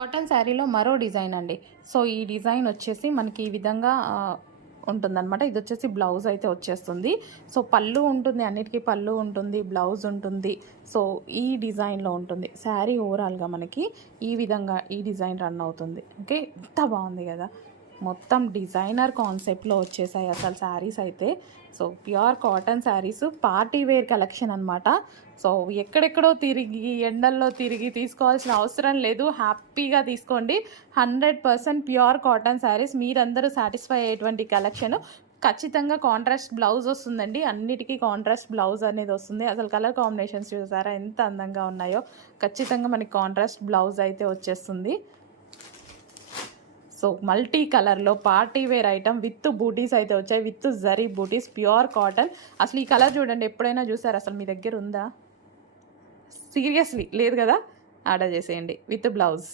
Cotton శారీలో మరో design అండి. సో, ఈ డిజైన్ వచ్చేసి మనకి ఈ విధంగా ఉంటుందనమాట. ఇది వచ్చేసి బ్లౌజ్ అయితే వచ్చేస్తుంది. సో, పళ్ళు ఉంటుంది, అన్నిటికీ పళ్ళు ఉంటుంది, బ్లౌజ్ ఉంటుంది. సో, ఈ డిజైన్‌లో ఉంటుంది. శారీ ఓవరాల్‌గా మనకి ఈ విధంగా ఈ డిజైన్ రన్ అవుతుంది. ఓకే. ఎంత బాగుంది కదా! మొత్తం డిజైనర్ కాన్సెప్ట్‌లో వచ్చేసాయి అసలు శారీస్ అయితే. So, pure cotton saris party wear collection అనమాట. సో, ఎక్కడెక్కడో తిరిగి, ఎండల్లో తిరిగి తీసుకోవాల్సిన అవసరం లేదు. హ్యాపీగా తీసుకోండి. 100% ప్యూర్ కాటన్ శారీస్. మీరందరూ సాటిస్ఫై అయ్యేటువంటి కలెక్షన్. ఖచ్చితంగా కాంట్రాస్ట్ బ్లౌజ్ వస్తుందండి. అన్నిటికీ కాంట్రాస్ట్ బ్లౌజ్ అనేది వస్తుంది. అసలు కలర్ కాంబినేషన్స్ చూసారా ఎంత అందంగా ఉన్నాయో. ఖచ్చితంగా మనకి కాంట్రాస్ట్ బ్లౌజ్ అయితే వచ్చేస్తుంది. సో, మల్టీ కలర్‌లో party wear item with booties అయితే వచ్చాయి. With zari booties pure cotton. అసలు ఈ కలర్ చూడండి, ఎప్పుడైనా చూసారా? అసలు మీ దగ్గర ఉందా? సీరియస్లీ లేదు కదా? ఆర్డర్ చేసేయండి విత్ బ్లౌజ్.